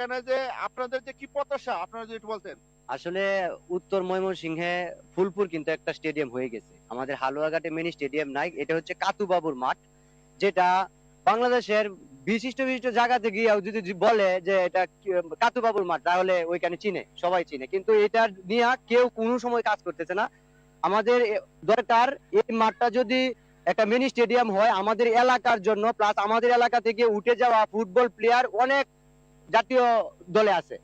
এখানে যে আপনাদের যে কি প্রত্যাশা আপনারা যদি একটু বলতেন। আসলে উত্তর ময়মনসিংহে ফুলপুর কিন্তু একটা স্টেডিয়াম হয়ে গেছে, আমাদের হালুয়াঘাটে মিনি স্টেডিয়াম নাই, এটা হচ্ছে কাতুবাবুর মাঠ, যেটা বাংলাদেশের বিশিষ্ট বিশিষ্ট জায়গাতে গিয়ে যদি বলে যে এটা কাতুবাবুর মাঠ, তাহলে ওইখানে চিনে, সবাই চিনে, কিন্তু এটা নিয়ে কেউ কোনো সময় কাজ করতেছে না। আমাদের দরকার এই মাঠটা যদি একটা মিনি স্টেডিয়াম হয় আমাদের এলাকার জন্য, প্লাস আমাদের এলাকা থেকে উঠে যাওয়া ফুটবল প্লেয়ার অনেক জাতীয় দলে আছে,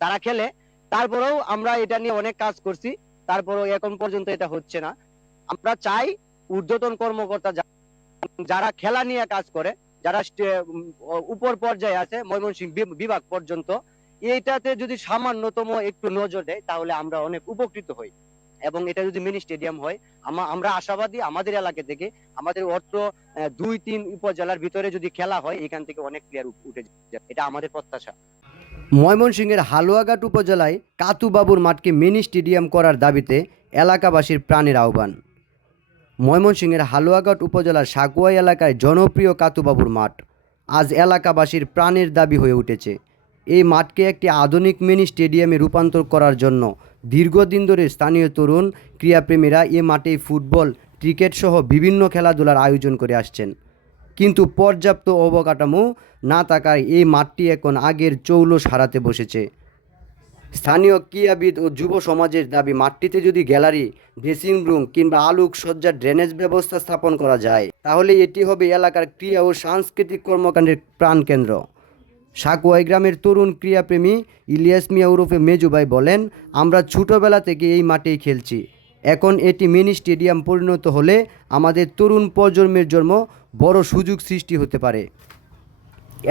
তারা খেলে। তারপরেও আমরা এটা নিয়ে অনেক কাজ করছি, তারপরেও এখন পর্যন্ত এটা হচ্ছে না। আমরা চাই ঊর্ধ্বতন কর্মকর্তা যারা খেলা নিয়ে কাজ করে, যারা উপর পর্যায়ে আছে ময়মনসিংহ বিভাগ পর্যন্ত, এইটাতে যদি সামান্যতম একটু নজর দেয় তাহলে আমরা অনেক উপকৃত হই। এবং এটা যদি মিনি স্টেডিয়াম হয়, আমরা আশাবাদী আমাদের এলাকা থেকে, আমাদের অর্থ 2-3 উপজেলার ভিতরে যদি খেলা হয় এখান থেকে অনেক প্লেয়ার উঠে যাবে, এটা আমাদের প্রত্যাশা। ময়মনসিংহের হালুয়াঘাট উপজেলায় কাতুবাবুর মাঠকে মিনি স্টেডিয়াম করার দাবিতে এলাকাবাসীর প্রাণের আহ্বান। ময়মনসিংহের হালুয়াঘাট উপজেলার সাকুয়াই এলাকায় জনপ্রিয় কাতুবাবুর মাঠ আজ এলাকাবাসীর প্রাণের দাবি হয়ে উঠেছে। এই মাঠকে একটি আধুনিক মিনি স্টেডিয়ামে রূপান্তর করার জন্য দীর্ঘদিন ধরে স্থানীয় তরুণ ক্রীড়াপ্রেমীরা এ মাঠে ফুটবল, ক্রিকেট সহ বিভিন্ন খেলাধুলার আয়োজন করে আসছেন, কিন্তু পর্যাপ্ত অবকাঠামো না থাকায় এই মাঠটি এখন আগের চৌলস হারাতে বসেছে। স্থানীয় ক্রীড়াবিদ ও যুব সমাজের দাবি, মাঠটিতে যদি গ্যালারি, ড্রেসিং রুম কিংবা আলোকসজ্জার ড্রেনেজ ব্যবস্থা স্থাপন করা যায় তাহলে এটি হবে এলাকার ক্রীড়া ও সাংস্কৃতিক কর্মকাণ্ডের প্রাণকেন্দ্র। সাকুয়াই গ্রামের তরুণ ক্রীড়াপ্রেমী ইলিয়াস মিয়া ওরফে মেজু ভাই বলেন, আমরা ছোটোবেলা থেকে এই মাঠেই খেলছি, এখন এটি মিনি স্টেডিয়াম পরিণত হলে আমাদের তরুণ প্রজন্মের জন্য বড় সুযোগ সৃষ্টি হতে পারে।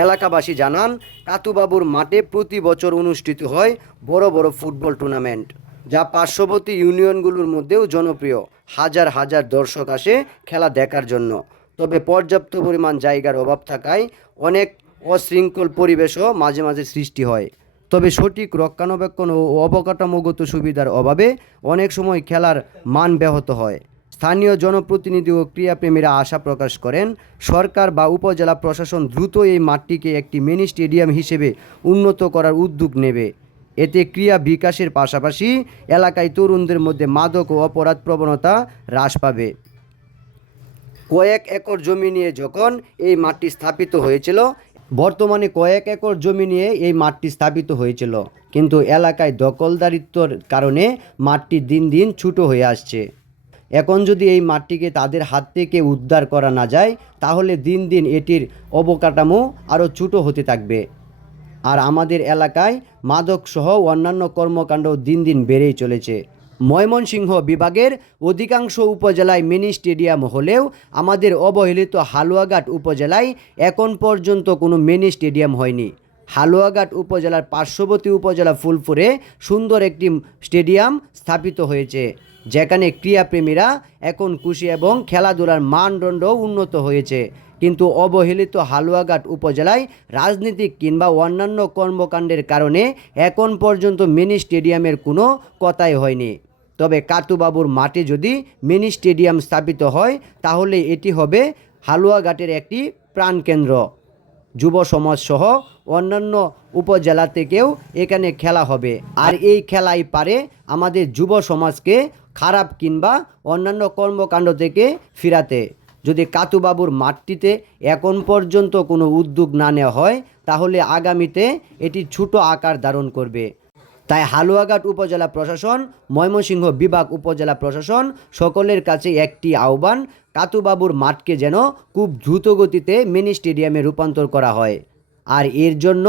এলাকাবাসী জানান, কাতুবাবুর মাঠে প্রতি বছর অনুষ্ঠিত হয় বড় বড় ফুটবল টুর্নামেন্ট, যা পার্শ্ববর্তী ইউনিয়নগুলোর মধ্যেও জনপ্রিয়। হাজার হাজার দর্শক আসে খেলা দেখার জন্য, তবে পর্যাপ্ত পরিমাণ জায়গার অভাব থাকায় অনেক অশৃঙ্খল পরিবেশও মাঝে মাঝে সৃষ্টি হয়। তবে সঠিক রক্ষণাবেক্ষণ ও অবকাঠামোগত সুবিধার অভাবে অনেক সময় খেলার মান ব্যাহত হয়। স্থানীয় জনপ্রতিনিধি ও ক্রীড়াপ্রেমীরা আশা প্রকাশ করেন, সরকার বা উপজেলা প্রশাসন দ্রুত এই মাঠটিকে একটি মিনি স্টেডিয়াম হিসেবে উন্নত করার উদ্যোগ নেবে। এতে ক্রীড়া বিকাশের পাশাপাশি এলাকায় তরুণদের মধ্যে মাদক ও অপরাধ প্রবণতা হ্রাস পাবে। কয়েক একর জমি নিয়ে যখন এই মাঠটি স্থাপিত হয়েছিল, বর্তমানে কয়েক একর জমি নিয়ে এই মাঠটি স্থাপিত হয়েছিল, কিন্তু এলাকায় দখলদারিত্বর কারণে মাঠটি দিন দিন ছোট হয়ে আসছে। এখন যদি এই মাঠটিকে তাদের হাত থেকে উদ্ধার করা না যায় তাহলে দিন দিন এটির অবকাঠামো আরও ছোট হতে থাকবে। আর আমাদের এলাকায় মাদকসহ অন্যান্য কর্মকাণ্ড দিন দিন বেড়েই চলেছে। ময়মনসিংহ বিভাগের অধিকাংশ উপজেলায় মিনি স্টেডিয়াম হলেও আমাদের অবহেলিত হালুয়াঘাট উপজেলায় এখন পর্যন্ত কোনো মিনি স্টেডিয়াম হয়নি। হালুয়াঘাট উপজেলার পার্শ্ববর্তী উপজেলা ফুলপুরে সুন্দর একটি স্টেডিয়াম স্থাপিত হয়েছে, যেখানে ক্রীড়াপ্রেমীরা এখন খুশি এবং খেলাধুলার মানদণ্ড উন্নত হয়েছে, কিন্তু অবহেলিত হালুয়াঘাট উপজেলায় রাজনীতিক কিংবা অন্যান্য কর্মকাণ্ডের কারণে এখন পর্যন্ত মিনি স্টেডিয়ামের কোনো কথাই হয়নি। তবে কাতুবাবুর মাঠে যদি মিনি স্টেডিয়াম স্থাপিত হয় তাহলে এটি হবে হালুয়াঘাটের একটি প্রাণকেন্দ্র। যুব সমাজ সহ অন্যান্য উপজেলা থেকেও এখানে খেলা হবে, আর এই খেলাই পারে আমাদের যুব সমাজকে খারাপ কিংবা অন্যান্য কর্মকাণ্ড থেকে ফিরাতে। যদি কাতুবাবুর মাঠটিতে এখন পর্যন্ত কোনো উদ্যোগ না নেওয়া হয় তাহলে আগামীতে এটি ছোট আকার ধারণ করবে। তাই হালুয়াঘাট উপজেলা প্রশাসন, ময়মনসিংহ বিভাগ উপজেলা প্রশাসন সকলের কাছে একটি আহ্বান, কাতুবাবুর মাঠকে যেন খুব দ্রুত গতিতে মিনি স্টেডিয়ামে রূপান্তর করা হয়। আর এর জন্য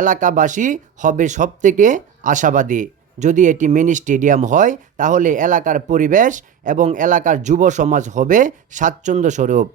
এলাকাবাসী হবে সবথেকে আশাবাদী। যদি এটি মিনি স্টেডিয়াম হয় তাহলে এলাকার পরিবেশ এবং এলাকার যুব সমাজ হবে স্বাচ্ছন্দ্য স্বরূপ।